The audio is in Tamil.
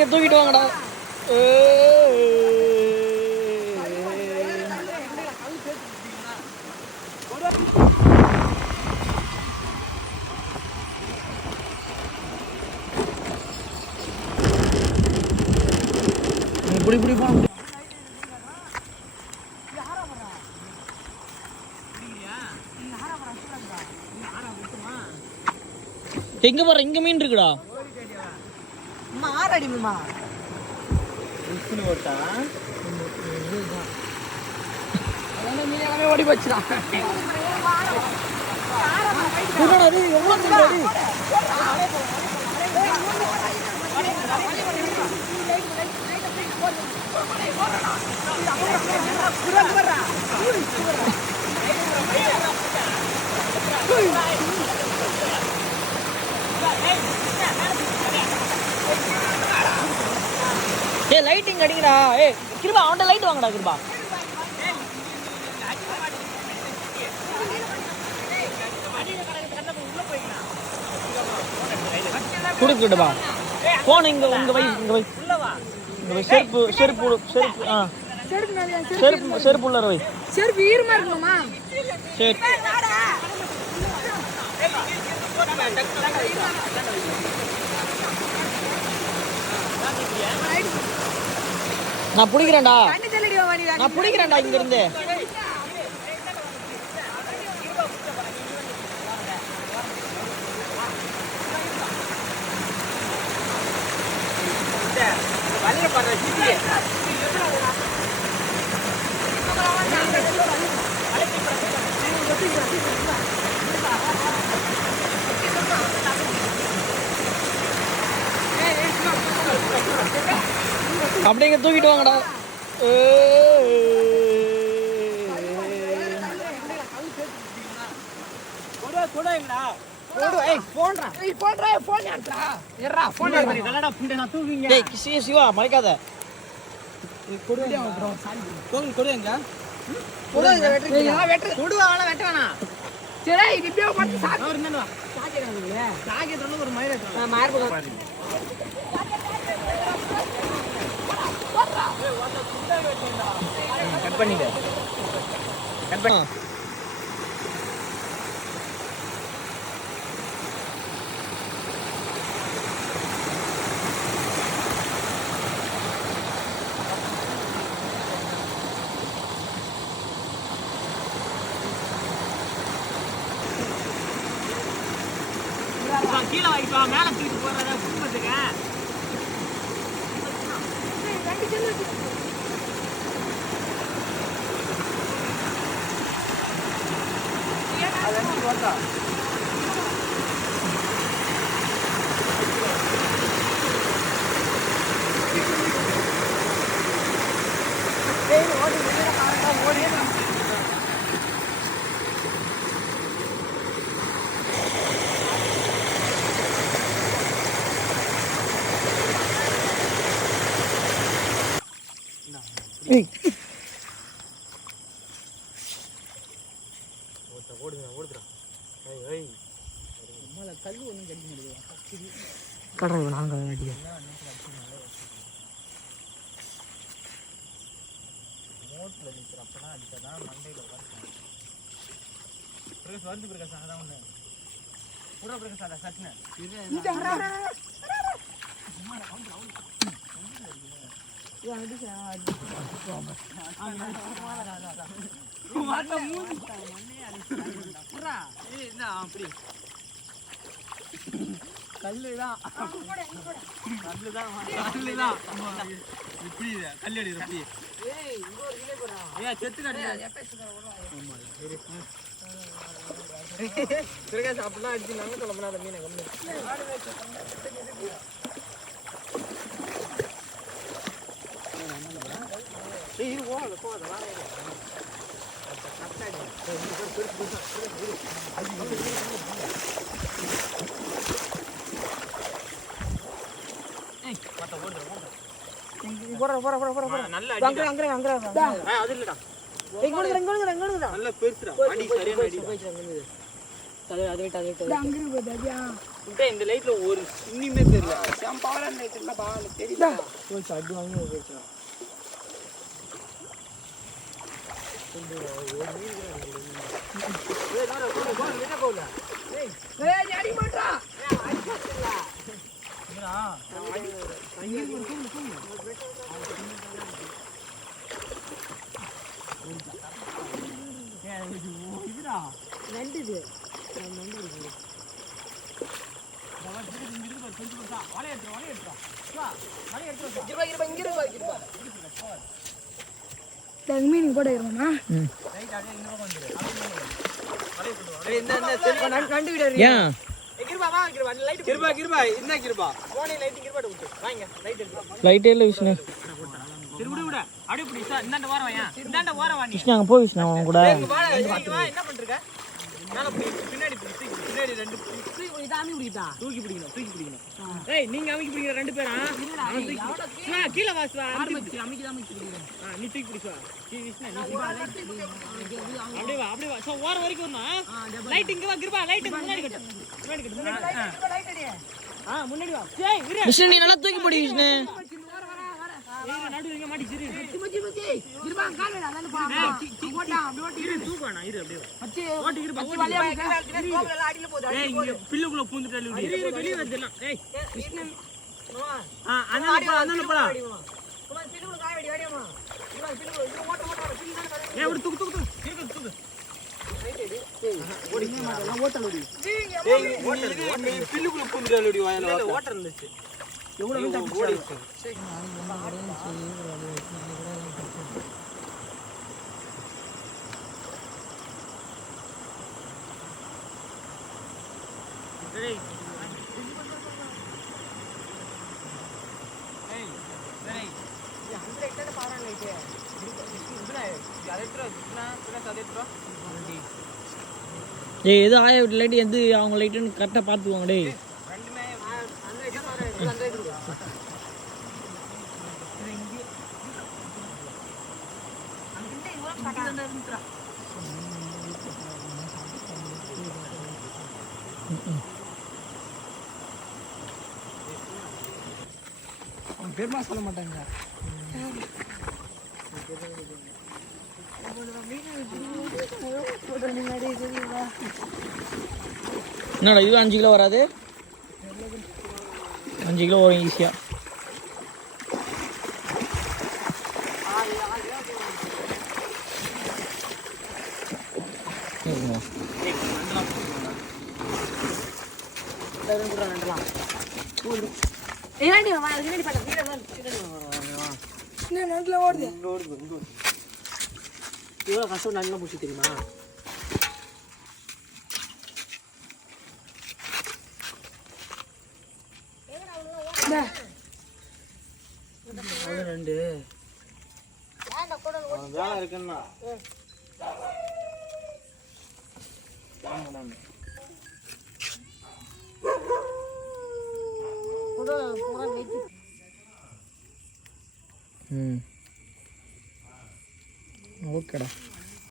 அப்படிங்க தூக்கிட்டு வாங்கடா. புடி புடி போ. எங்க போற? இங்க மீன் இருக்குடா. மாரடி மீமா உஸ்னு ஓட்டா. அதனால மீன் எல்லாமே ஓடி போச்சுடா. குறடா டேய், எவ்வளவு மீன்டா டேய். ஏய் லைட்டிங் அடிங்கடா. ஏய் கிருபா அவன்ட லைட் வாங்கடா கிருபா. குடுக்குடா. போன் இங்க உங்க வை, இங்க வை. இங்க வை. செருப்பு செருப்பு செருப்பு செருப்பு மேலயா? செருப்பு செருப்பு உள்ள வை. செருப்பு ஈரமா இருக்குமா? சரி. நான் புடிக்கிறேன்டா. நான் புடிக்கிறேன்டா இங்க இருந்து. வலிய பண்ற சிட்டி. அப்படிங்க தூக்கிட்டு வாங்கடா. சிவா மறைக்காத. கட் பண்ணிடு. கட் பண்ணு. கீழே வைப்பா, மேல தூக்கிட்டு போறத குடும்பத்துக்கு. அப்படிலாம் அடிச்சு நாங்க கிளம்புனா அந்த மீனை கம்மி. இது போகாத போகாத நல்ல பெருசுடா. அடி சரியான அடி. அது விட்டு இந்த லைட்ல ஒரு இன்னிமே தெரியல. பவர் லைட் இல்லப்பா தெரியுதா? போச்சு அடி வாங்கி போச்சு. ஏய் அடி மாட்டா. மீனிங் போட இருமா. லைட்டே இல்லை விஷ்ணு. விஷ்ணு அங்கே போய் விஷ்ணு அவன் கூட தூக்கி பிடிக்கணும். ஏய் நீங்க அமைக்கி பிடிக்கிற 2 பேரா கீழே வாசுவா நீ தூக்கி பிடிச்சா அப்படியே வா சோ ஓர வரைக்கும் வரணும். லைட் இங்க வா கிருபா லைட் முன்னாடி கட்டு முன்னாடி வா. ஏய் இரு விஷ்ணு நீ நல்லா தூக்கி போடி விஷ்ணு. நடுவுல மாட்டிச்சிரு கிருபா கால் வேடா அதல பா ஓட்டா அப்படி ஓட்டி இரு தூக்குவானா இரு அப்படியே மச்சி ஓட்டி கிருபா மச்சி வலியா கோவல அடியில போடு. ஏய் இங்க பில்லுக்குள்ள பூந்துட்டே இல்ல இரு வெளிய வரதெல்லாம். ஏய் விஷ்ணு அண்ணா போடா சும்மா பில்லுக்குள்ள காய் வெடி வெடியாமா இவா பில்லுக்குள்ள இது ஓட்ட ஏய் அப்படி தூக்கு தூக்கு ரைட் எடு. ஏய் ஓடிங்க மாட்டல ஓட்டல ஓடி. ஏய் ஓட்டல பில்லுக்குள்ள பூந்துட்டே இல்ல வாயில ஓட்டல இருந்துச்சு. எவ்வளவு தப்பு ஓடி இருக்கு. ஏய் ஏய் அந்த ரைட்ல பாறா லைட் இதுல அதேட்ரோ இதுனா அதேட்ரோ ஏய் எது ஆய லைட் எது அவங்க லைட்னு கரெக்ட்டா பாத்துவாங்க டேய். ரெண்டுமே அந்த ரைட்ல பாறா அந்த ரைட் இருக்கு. அங்கிட்ட இவன் கட்டா இருந்துடா. அவன் பேர்மா சொல்ல மாட்டாங்க. என்னடா இது 5 கிலோ வராது? 5 கிலோ வரும் ஈஸியா. ஏன்டி வா இதுனடி பண்ண வீட வா என்ன நடுல ஓடுது. இவ்வளோ கஷ்டம் நல்லா பூச்சி தெரியுமா? ரெண்டு வேலை இருக்குன்னா ஓகேடா.